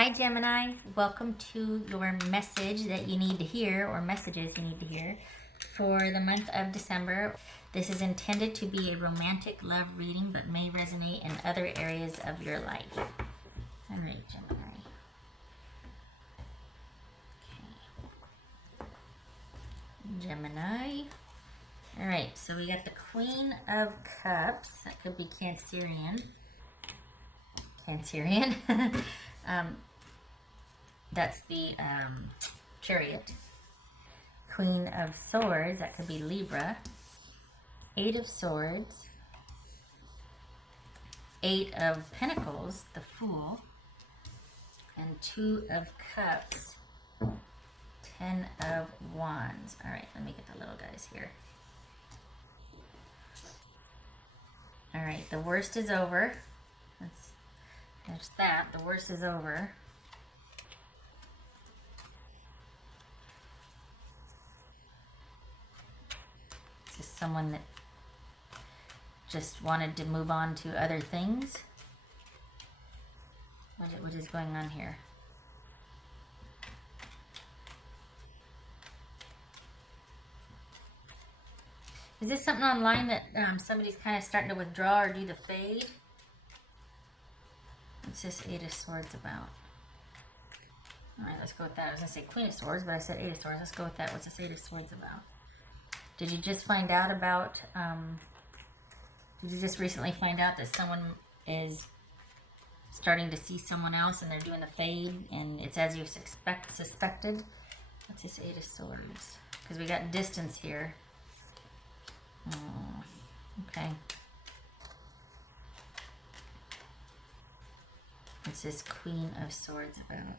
Hi Gemini, welcome to your message that you need to hear, or messages you need to hear for the month of December. This is intended to be a romantic love reading but may resonate in other areas of your life. All right, Gemini. Okay. Gemini. All right, so we got the Queen of Cups. That could be Cancerian. That's the Chariot. Queen of Swords, that could be Libra. Eight of Swords. Eight of Pentacles, the Fool. And Two of Cups. 10 of Wands. All right, let me get the little guys here. All right, the worst is over. There's that. The worst is over. This is someone that just wanted to move on to other things. What is going on here? Is this something online that somebody's kind of starting to withdraw or do the fade? What's this Eight of Swords about? All right, let's go with that. I was going to say Queen of Swords, but I said Eight of Swords. Let's go with that. What's this Eight of Swords about? Did you just find out about, did you just recently find out that someone is starting to see someone else and they're doing the fade and it's as you suspected? What's this Eight of Swords? Because we got distance here. Oh, okay. What's this Queen of Swords about?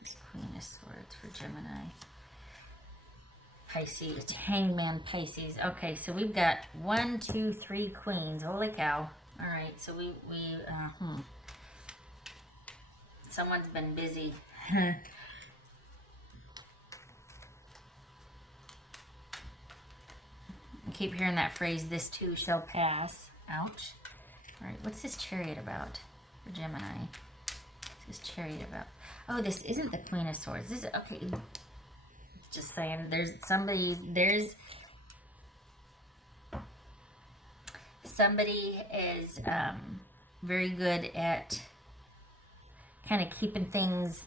This Queen of Swords for Gemini. Pisces, Hangman, Pisces. Okay, so we've got 1, 2, 3 queens. Holy cow. All right, so someone's been busy. I keep hearing that phrase, this too shall pass. Ouch. All right, what's this Chariot about for Gemini? What's this Chariot about? Oh, this isn't the Queen of Swords. This is, okay. Just saying, there's somebody is very good at kind of keeping things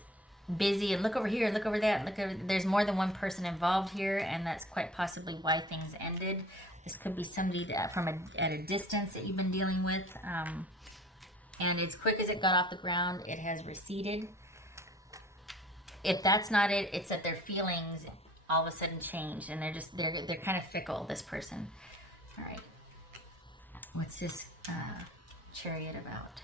busy, and look over here, look over that, look over, there's more than one person involved here, and that's quite possibly why things ended. This could be somebody that at a distance that you've been dealing with, and as quick as it got off the ground, it has receded. If that's not it, it's that their feelings all of a sudden changed, and they're kind of fickle, this person. All right, what's this Chariot about?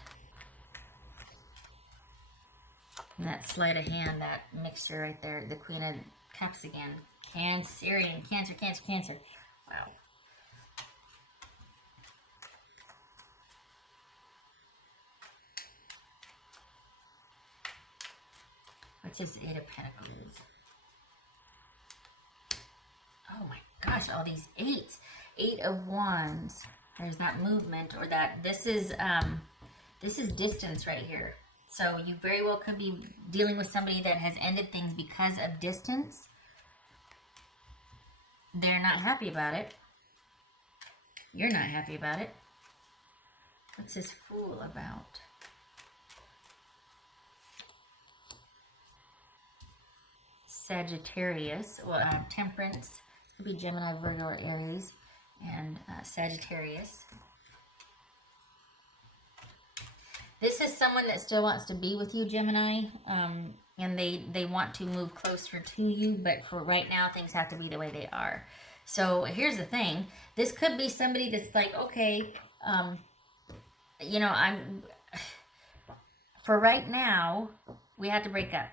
And that sleight of hand, that mixture right there, the Queen of Cups again. Cancerian, Cancer. Wow. What's this Eight of Pentacles? Oh my gosh, all these eights. Eight of Wands. There's that movement, or that this is distance right here. So you very well could be dealing with somebody that has ended things because of distance. They're not happy about it. You're not happy about it. What's this Fool about? Sagittarius, well, Temperance. This could be Gemini, Virgo, or Aries, and Sagittarius. This is someone that still wants to be with you, Gemini, and they want to move closer to you, but for right now, things have to be the way they are. So here's the thing. This could be somebody that's like, okay, you know, for right now, we have to break up.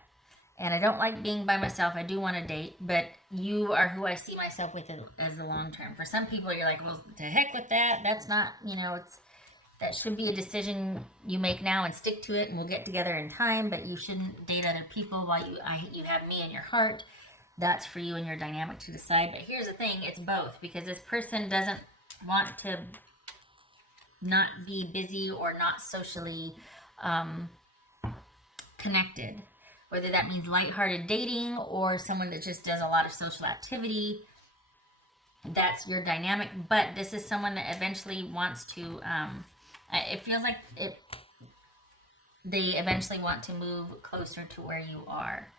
And I don't like being by myself. I do want to date, but you are who I see myself with as the long term. For some people, you're like, well, to heck with that. That's not, you know, that should be a decision you make now and stick to it, and we'll get together in time, but you shouldn't date other people while you have me in your heart. That's for you and your dynamic to decide. But here's the thing, it's both, because this person doesn't want to not be busy or not socially connected. Whether that means lighthearted dating or someone that just does a lot of social activity. That's your dynamic. But this is someone that eventually wants to, it feels like they eventually want to move closer to where you are.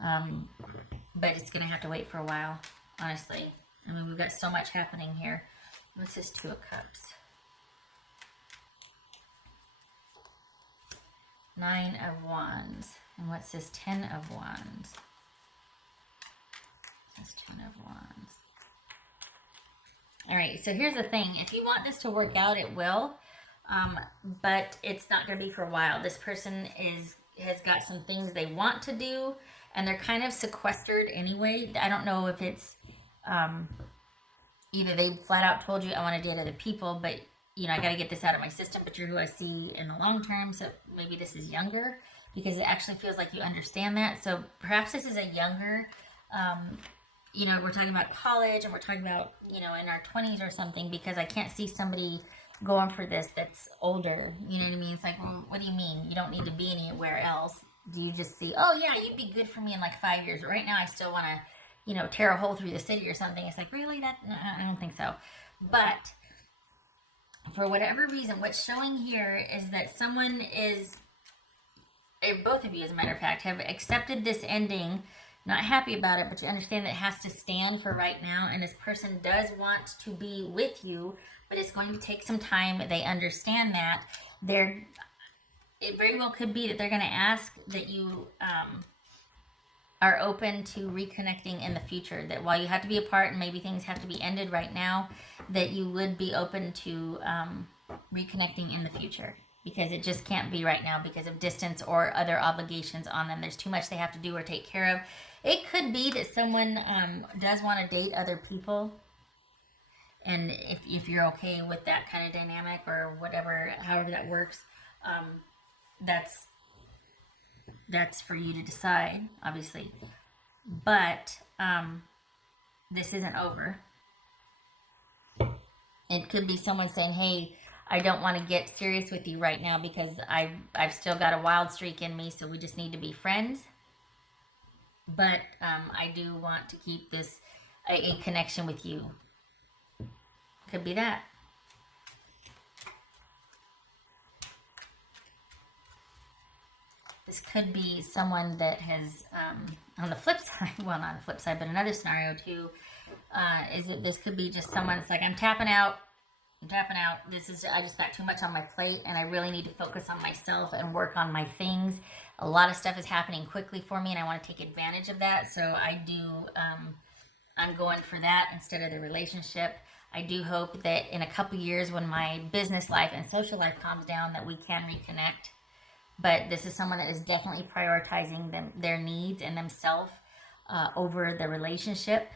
But it's going to have to wait for a while, honestly. I mean, we've got so much happening here. What's this Two of Cups? Nine of Wands. And what's this Ten of Wands? This Ten of Wands. All right, so here's the thing. If you want this to work out, it will. But it's not going to be for a while. This person has got some things they want to do, and they're kind of sequestered anyway. I don't know if it's either they flat out told you, I want to date other people, but you know, I got to get this out of my system, but you're who I see in the long term. So maybe this is younger, because it actually feels like you understand that. So perhaps this is a younger, you know, we're talking about college, and we're talking about, you know, in our 20s or something, because I can't see somebody going for this that's older. You know what I mean? It's like, well, what do you mean? You don't need to be anywhere else. Do you just see, oh yeah, you'd be good for me in like 5 years. But right now I still want to, you know, tear a hole through the city or something. It's like, really? I don't think so. But for whatever reason, what's showing here is that someone is, both of you as a matter of fact, have accepted this ending, not happy about it, but you understand that it has to stand for right now, and this person does want to be with you, but it's going to take some time. They understand that. It very well could be that they're going to ask that you are open to reconnecting in the future, that while you have to be apart and maybe things have to be ended right now, that you would be open to reconnecting in the future, because it just can't be right now because of distance or other obligations on them. There's too much they have to do or take care of. It could be that someone does want to date other people, and if you're okay with that kind of dynamic or whatever, however that works, that's for you to decide, obviously. But this isn't over. It could be someone saying, hey, I don't want to get serious with you right now because I've still got a wild streak in me, so we just need to be friends. But I do want to keep this a connection with you. Could be that. This could be someone that has, on the flip side, well, not on the flip side, but another scenario too, is that this could be just someone that's like, I'm tapping out. I just got too much on my plate, and I really need to focus on myself and work on my things. A lot of stuff is happening quickly for me, and I want to take advantage of that. So I'm going for that instead of the relationship. I do hope that in a couple years, when my business life and social life calms down, that we can reconnect. But this is someone that is definitely prioritizing their needs and themselves over the relationship.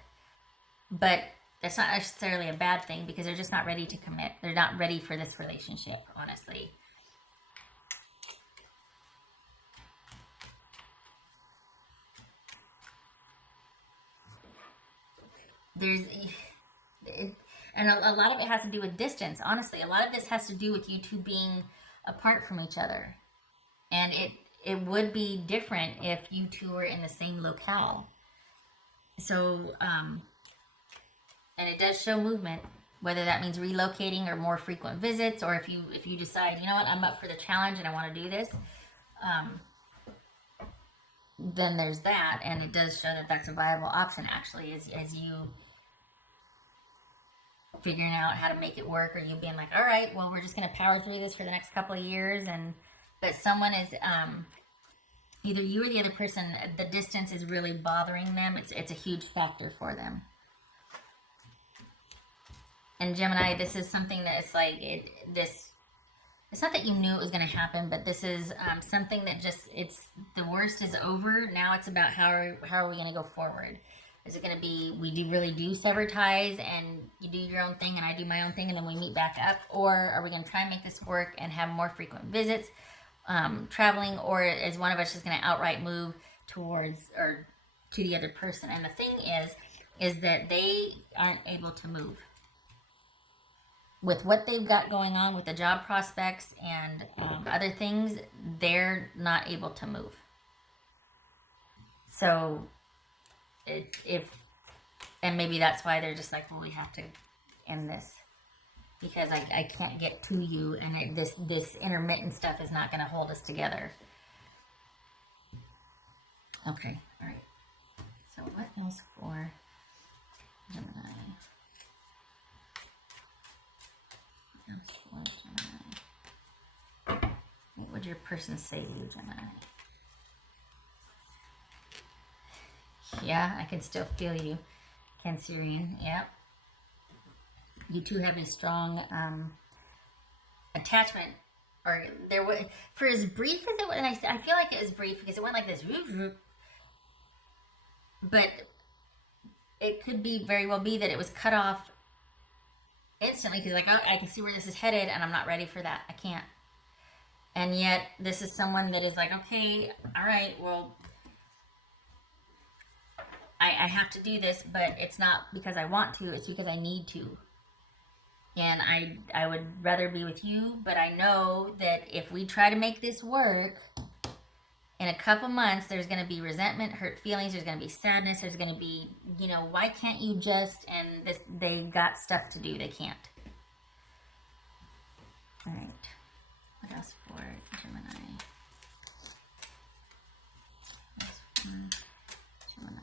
But that's not necessarily a bad thing, because they're just not ready to commit. They're not ready for this relationship, honestly. And a lot of it has to do with distance, honestly. A lot of this has to do with you two being apart from each other. And it would be different if you two were in the same locale. So, and it does show movement, whether that means relocating or more frequent visits, or if you decide, you know what, I'm up for the challenge and I want to do this, then there's that. And it does show that that's a viable option, actually, as you figuring out how to make it work, or you being like, all right, well, we're just going to power through this for the next couple of years. But someone is, either you or the other person, the distance is really bothering them. It's a huge factor for them. And Gemini, this is something that it's like, it's not that you knew it was going to happen, but this is something that just, the worst is over. Now it's about how are we going to go forward? Is it going to be, really do sever ties, and you do your own thing and I do my own thing, and then we meet back up? Or are we going to try and make this work and have more frequent visits, traveling? Or is one of us just going to outright move towards or to the other person? And the thing is that they aren't able to move. With what they've got going on with the job prospects and other things, they're not able to move. So and maybe that's why they're just like, well, we have to end this because I can't get to you, and this intermittent stuff is not going to hold us together. Okay, all right. So what else for Gemini? What else for Gemini? What would your person say to you, Gemini? Yeah, I can still feel you, Cancerian. Yep. You two have a strong attachment, or there was, for as brief as it was, and I feel like it was brief because it went like this, but it could be very well be that it was cut off instantly because like, I can see where this is headed and I'm not ready for that. I can't. And yet this is someone that is like, okay, all right, well, I have to do this, but it's not because I want to, it's because I need to. And I would rather be with you, but I know that if we try to make this work, in a couple months, there's going to be resentment, hurt feelings, there's going to be sadness, there's going to be, why can't you just, and this, they got stuff to do, they can't. All right, what else for Gemini? What else for Gemini?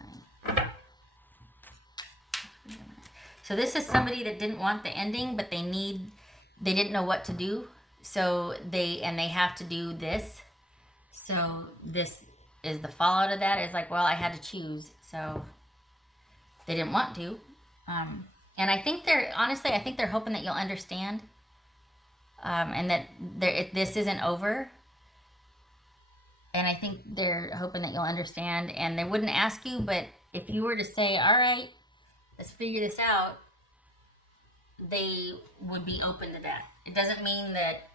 So this is somebody that didn't want the ending, but they didn't know what to do. So they have to do this. So this is the fallout of that. It's like, well, I had to choose. So they didn't want to. And I think they're hoping that you'll understand. And that this isn't over. And I think they're hoping that you'll understand. And they wouldn't ask you, but if you were to say, all right, let's figure this out, they would be open to that. It doesn't mean that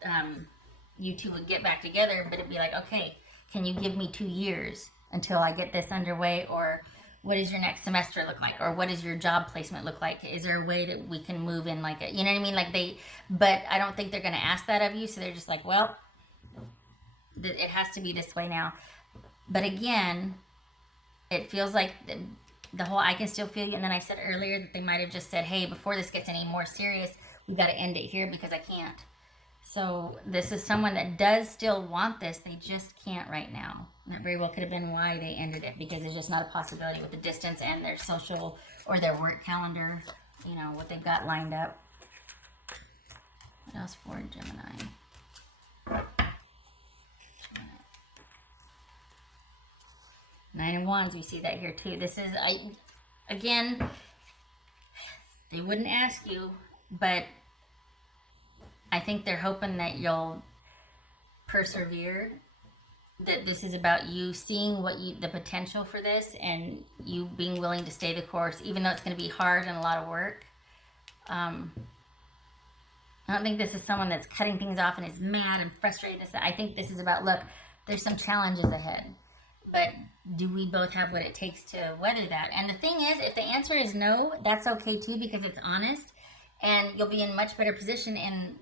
you two would get back together, but it'd be like, okay, can you give me 2 years until I get this underway? Or what does your next semester look like? Or what does your job placement look like? Is there a way that we can move in like you know what I mean? Like but I don't think they're going to ask that of you. So they're just like, well, it has to be this way now. But again, it feels like the whole I can still feel you. And then I said earlier that they might have just said, hey, before this gets any more serious, we got to end it here because I can't. So this is someone that does still want this. They just can't right now. That very well could have been why they ended it, because it's just not a possibility with the distance and their social or their work calendar, what they've got lined up. What else for Gemini? Nine of Wands, we see that here too. This is, again, they wouldn't ask you, but I think they're hoping that you'll persevere, that this is about you seeing the potential for this and you being willing to stay the course, even though it's going to be hard and a lot of work. I don't think this is someone that's cutting things off and is mad and frustrated. I think this is about, look, there's some challenges ahead, but do we both have what it takes to weather that? And the thing is, if the answer is no, that's okay too, because it's honest, and you'll be in much better position in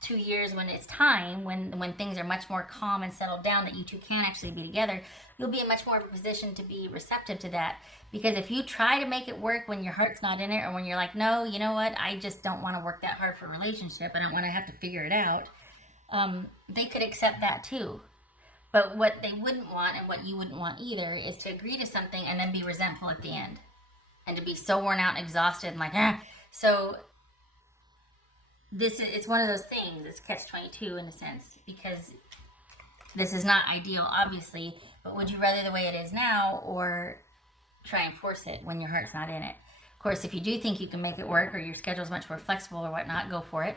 2 years when it's time, when things are much more calm and settled down, that you two can actually be together. You'll be in much more of a position to be receptive to that. Because if you try to make it work when your heart's not in it, or when you're like, no, you know what, I just don't want to work that hard for a relationship, I don't want to have to figure it out, they could accept that too. But what they wouldn't want, and what you wouldn't want either, is to agree to something and then be resentful at the end. And to be so worn out and exhausted and like, ah. So it's one of those things. It's catch-22 in a sense, because this is not ideal, obviously, but would you rather the way it is now, or try and force it when your heart's not in it? Of course, if you do think you can make it work, or your schedule's much more flexible or whatnot, go for it.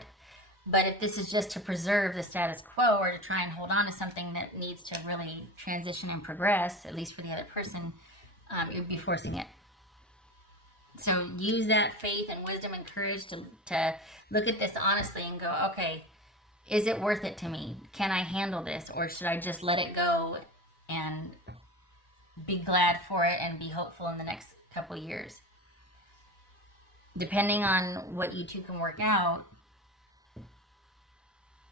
But if this is just to preserve the status quo, or to try and hold on to something that needs to really transition and progress, at least for the other person, you'd be forcing it. So use that faith and wisdom and courage to look at this honestly and go, okay, is it worth it to me? Can I handle this? Or should I just let it go and be glad for it and be hopeful in the next couple years? Depending on what you two can work out,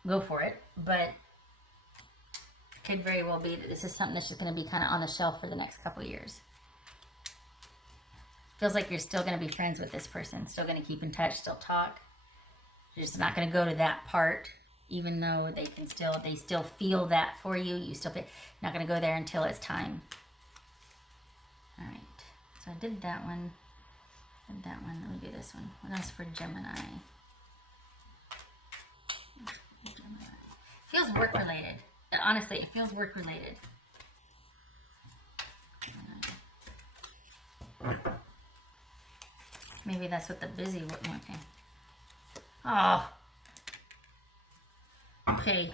go for it. But Could very well be that this is something that's just going to be kind of on the shelf for the next couple of years. Feels like you're still going to be friends with this person, still going to keep in touch, still talk. You're just not going to go to that part, even though they still feel that for you. You still feel, not going to go there until it's time. All right. So I did that one. Let me do this one. What else for Gemini? Feels work related. Honestly, it feels work related. Maybe that's what the busy one. Okay. Oh. Okay.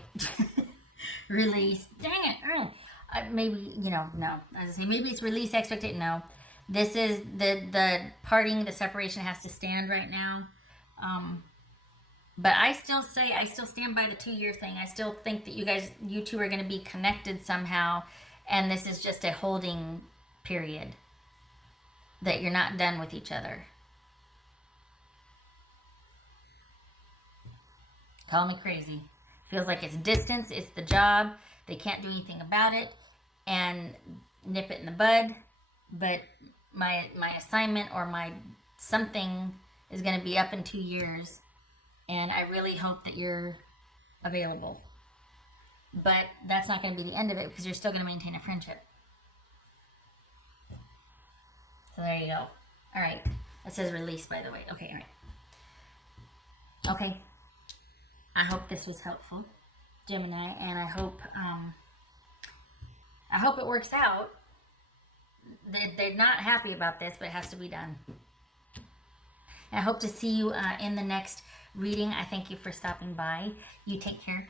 Release. Dang it. Oh. Maybe, no. As I say, maybe it's release expectation. No. This is the parting, the separation has to stand right now. But I still stand by the 2-year thing. I still think that you two are going to be connected somehow. And this is just a holding period. That you're not done with each other. Call me crazy. Feels like it's distance. It's the job. They can't do anything about it. And nip it in the bud. But my assignment or my something is going to be up in 2 years. And I really hope that you're available. But that's not going to be the end of it because you're still going to maintain a friendship. So there you go. All right. That says release, by the way. Okay, all right. Okay. I hope this was helpful, Gemini, and I hope it works out. They're not happy about this, but it has to be done. And I hope to see you in the next reading. I thank you for stopping by. You take care.